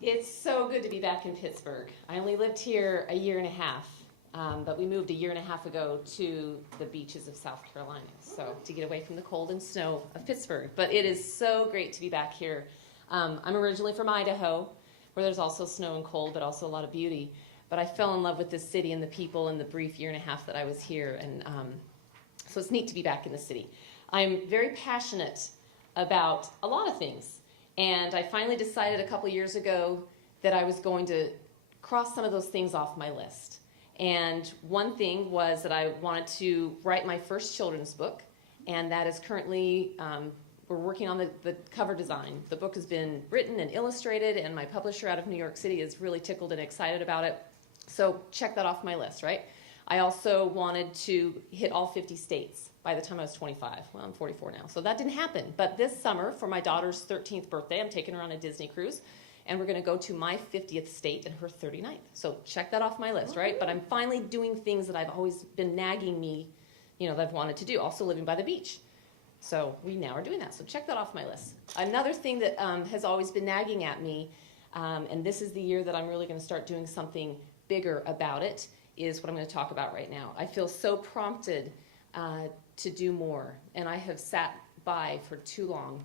It's so good to be back in Pittsburgh. I only lived here a year and a half, but we moved a year and a half ago to the beaches of South Carolina, so to get away from the cold and snow of Pittsburgh. But it is so great to be back here. I'm originally from Idaho, where there's also snow and cold, but also a lot of beauty. But I fell in love with this city and the people in the brief year and a half that I was here, and so it's neat to be back in the city. I'm very passionate about a lot of things. And I finally decided a couple years ago that I was going to cross some of those things off my list. And one thing was that I wanted to write my first children's book, and that is currently, we're working on the cover design. The book has been written and illustrated, and my publisher out of New York City is really tickled and excited about it. So check that off my list, right? I also wanted to hit all 50 states by the time I was 25. Well, I'm 44 now, so that didn't happen. But this summer, for my daughter's 13th birthday, I'm taking her on a Disney cruise, and we're going to go to my 50th state and her 39th. So check that off my list, right? But I'm finally doing things that I've always been nagging me, that I've wanted to do, also living by the beach. So we now are doing that, so check that off my list. Another thing that has always been nagging at me, and this is the year that I'm really going to start doing something bigger about it, is what I'm going to talk about right now. I feel so prompted to do more, and I have sat by for too long,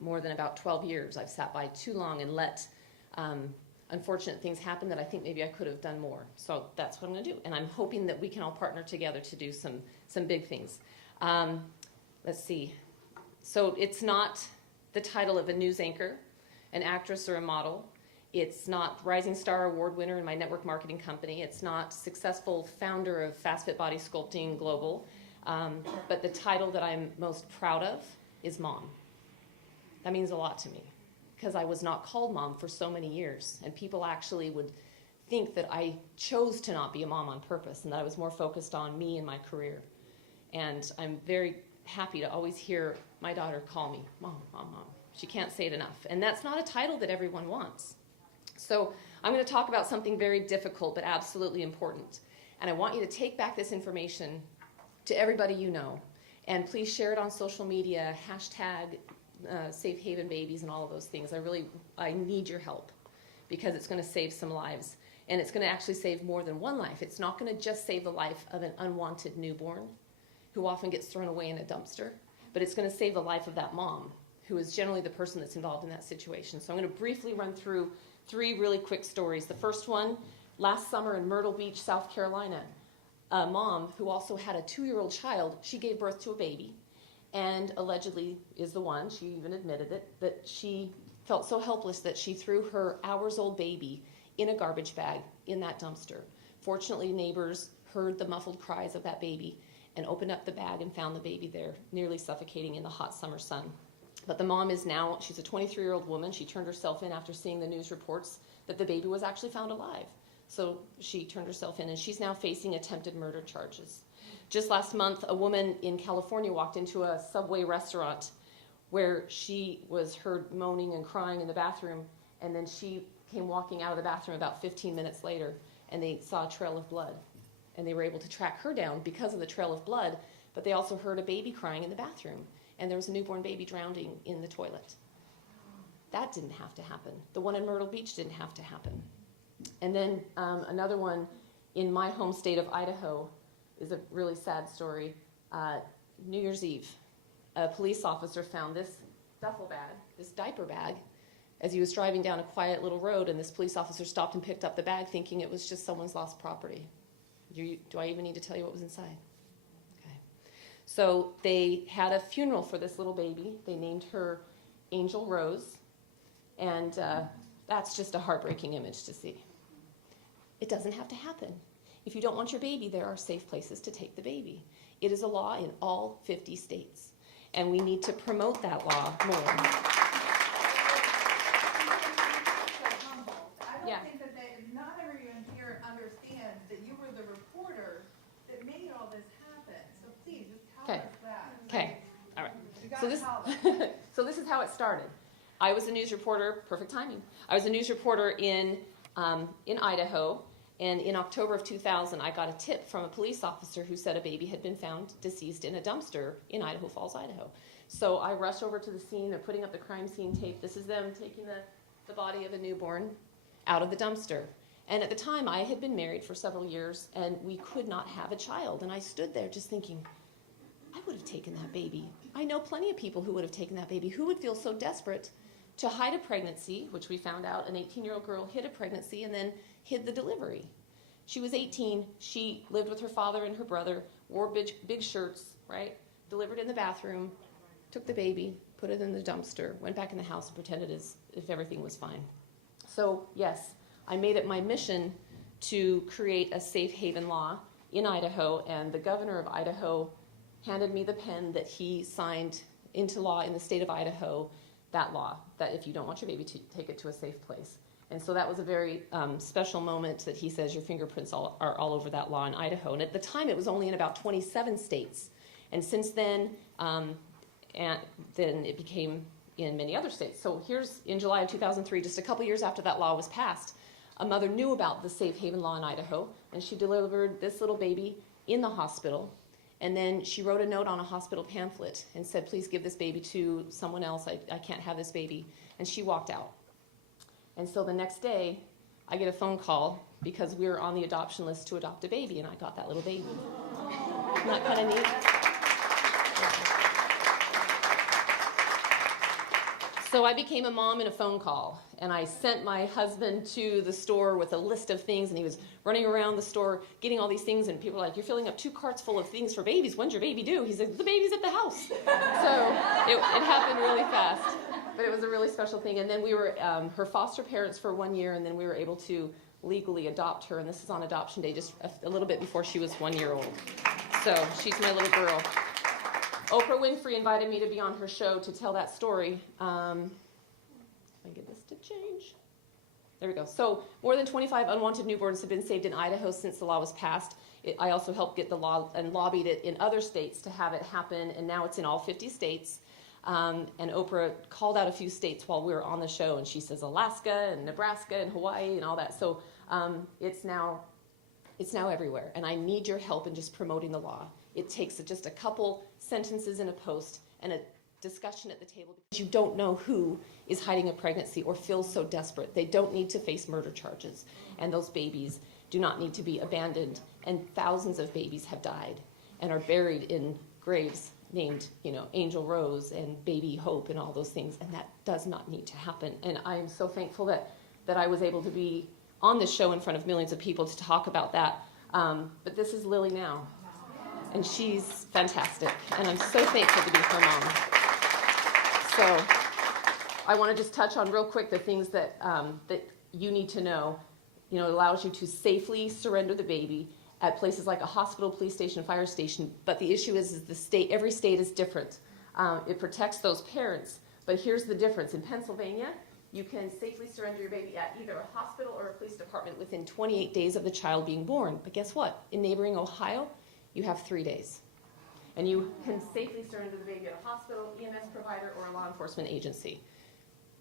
more than about 12 years. I've sat by too long and let unfortunate things happen that I think maybe I could have done more. So that's what I'm going to do, and I'm hoping that we can all partner together to do some big things. Let's see. So it's not the title of a news anchor, an actress, or a model. It's not Rising Star Award winner in my network marketing company. It's not successful founder of Fast Fit Body Sculpting Global. But the title that I'm most proud of is Mom. That means a lot to me because I was not called Mom for so many years. And people actually would think that I chose to not be a mom on purpose and that I was more focused on me and my career. And I'm very happy to always hear my daughter call me Mom, Mom, Mom. She can't say it enough. And that's not a title that everyone wants. So I'm going to talk about something very difficult but absolutely important. And I want you to take back this information to everybody you know. And please share it on social media, hashtag Safe Haven Babies and all of those things. I need your help because it's going to save some lives. And it's going to actually save more than one life. It's not going to just save the life of an unwanted newborn who often gets thrown away in a dumpster, but it's going to save the life of that mom who is generally the person that's involved in that situation. So I'm going to briefly run through 3 really quick stories. The first one, last summer in Myrtle Beach, South Carolina, a mom who also had a 2-year-old child, she gave birth to a baby and allegedly is the one, she even admitted it, that she felt so helpless that she threw her hours-old baby in a garbage bag in that dumpster. Fortunately, neighbors heard the muffled cries of that baby and opened up the bag and found the baby there, nearly suffocating in the hot summer sun. But the mom is now, she's a 23-year-old woman. She turned herself in after seeing the news reports that the baby was actually found alive. So she turned herself in, and she's now facing attempted murder charges. Just last month, a woman in California walked into a Subway restaurant where she was heard moaning and crying in the bathroom, and then she came walking out of the bathroom about 15 minutes later, and they saw a trail of blood. And they were able to track her down because of the trail of blood, but they also heard a baby crying in the bathroom. And there was a newborn baby drowning in the toilet. That didn't have to happen. The one in Myrtle Beach didn't have to happen. And then another one in my home state of Idaho is a really sad story. New Year's Eve, a police officer found this duffel bag, this diaper bag, as he was driving down a quiet little road, and this police officer stopped and picked up the bag thinking it was just someone's lost property. Do I even need to tell you what was inside? So they had a funeral for this little baby. They named her Angel Rose, and that's just a heartbreaking image to see. It doesn't have to happen. If you don't want your baby, there are safe places to take the baby. It is a law in all 50 states, and we need to promote that law more. I don't think that not everyone here understands that you were the reporter that made all this happen. So please, just tell us that. Okay. All right. You gotta tell us. So this is how it started. I was a news reporter, perfect timing. I was a news reporter in Idaho, and in October of 2000, I got a tip from a police officer who said a baby had been found deceased in a dumpster in Idaho Falls, Idaho. So I rushed over to the scene. They're putting up the crime scene tape. This is them taking the body of a newborn out of the dumpster. And at the time, I had been married for several years, and we could not have a child. And I stood there just thinking, I would have taken that baby. I know plenty of people who would have taken that baby. Who would feel so desperate to hide a pregnancy, which we found out an 18-year-old girl hid a pregnancy and then hid the delivery. She was 18. She lived with her father and her brother, wore big shirts, right? Delivered in the bathroom, took the baby, put it in the dumpster, went back in the house and pretended as if everything was fine. So, yes, I made it my mission to create a safe haven law in Idaho, and the governor of Idaho handed me the pen that he signed into law in the state of Idaho, that law, that if you don't want your baby to take it to a safe place. And so that was a very special moment that he says your fingerprints are all over that law in Idaho. And at the time, it was only in about 27 states. And since then, then it became in many other states. So here's in July of 2003, just a couple years after that law was passed, a mother knew about the safe haven law in Idaho, and she delivered this little baby in the hospital. And then she wrote a note on a hospital pamphlet and said, please give this baby to someone else. I can't have this baby. And she walked out. And so the next day, I get a phone call because we were on the adoption list to adopt a baby, and I got that little baby. Isn't that kind of neat? So I became a mom in a phone call, and I sent my husband to the store with a list of things, and he was running around the store getting all these things, and people were like, you're filling up 2 carts full of things for babies. When's your baby due? He said, the baby's at the house. So it happened really fast, but it was a really special thing. And then we were her foster parents for 1 year, and then we were able to legally adopt her, and this is on adoption day, just a little bit before she was 1 year old. So she's my little girl. Oprah Winfrey invited me to be on her show to tell that story. If I get this to change. There we go. So more than 25 unwanted newborns have been saved in Idaho since the law was passed. I also helped get the law and lobbied it in other states to have it happen, and now it's in all 50 states. And Oprah called out a few states while we were on the show, and she says Alaska and Nebraska and Hawaii and all that. So it's now everywhere, and I need your help in just promoting the law. It takes just a couple sentences in a post and a discussion at the table, because you don't know who is hiding a pregnancy or feels so desperate. They don't need to face murder charges, and those babies do not need to be abandoned. And thousands of babies have died and are buried in graves named, Angel Rose and Baby Hope and all those things, and that does not need to happen. And I am so thankful that I was able to be on this show in front of millions of people to talk about that. But this is Lily now, and she's fantastic, and I'm so thankful to be her mom. So I want to just touch on real quick the things that you need to know. It allows you to safely surrender the baby at places like a hospital, police station, fire station. But the issue is every state is different. It protects those parents. But here's the difference. In Pennsylvania, you can safely surrender your baby at either a hospital or a police department within 28 days of the child being born. But guess what? In neighboring Ohio, you have 3 days. And you can safely surrender the baby at a hospital, EMS provider, or a law enforcement agency.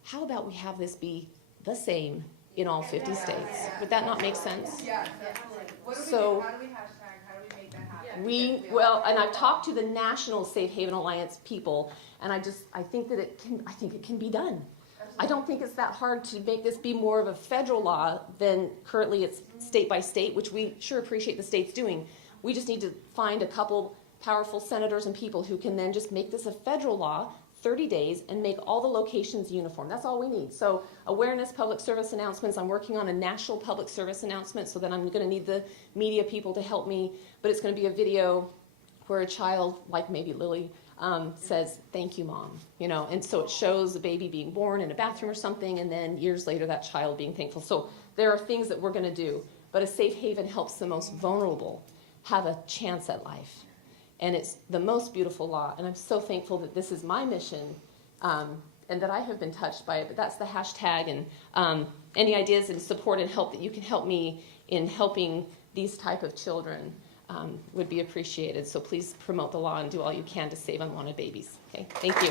How about we have this be the same in all 50 states? Would that not make sense? Yeah, definitely. What do we So, do? How do we hashtag? How do we make that happen? and I've talked to the National Safe Haven Alliance people, and I think that it can be done. I don't think it's that hard to make this be more of a federal law than currently it's state by state, which we sure appreciate the states doing. We just need to find a couple powerful senators and people who can then just make this a federal law, 30 days, and make all the locations uniform. That's all we need. So awareness, public service announcements. I'm working on a national public service announcement, so then I'm going to need the media people to help me. But it's going to be a video where a child, like maybe Lily, says, thank you, Mom. And so it shows a baby being born in a bathroom or something, and then years later that child being thankful. So there are things that we're going to do. But a safe haven helps the most vulnerable have a chance at life. And it's the most beautiful law, and I'm so thankful that this is my mission, and that I have been touched by it. But that's the hashtag, and any ideas and support and help that you can help me in helping these type of children would be appreciated. So please promote the law and do all you can to save unwanted babies. Okay, thank you.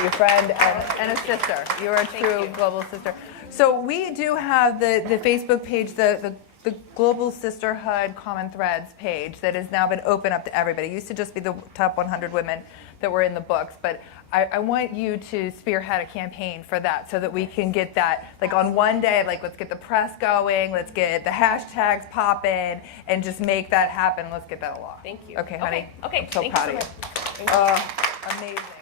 Your friend and a sister. You're a true global sister. So we do have the Facebook page, the the Global Sisterhood Common Threads page that has now been open up to everybody. It used to just be the top 100 women that were in the books, but I want you to spearhead a campaign for that so that we can get that, like on one day, like let's get the press going, let's get the hashtags popping, and just make that happen. Let's get that along. Thank you. Okay, honey. Okay. I'm so Thank proud you of so you. much. Thank you. Amazing.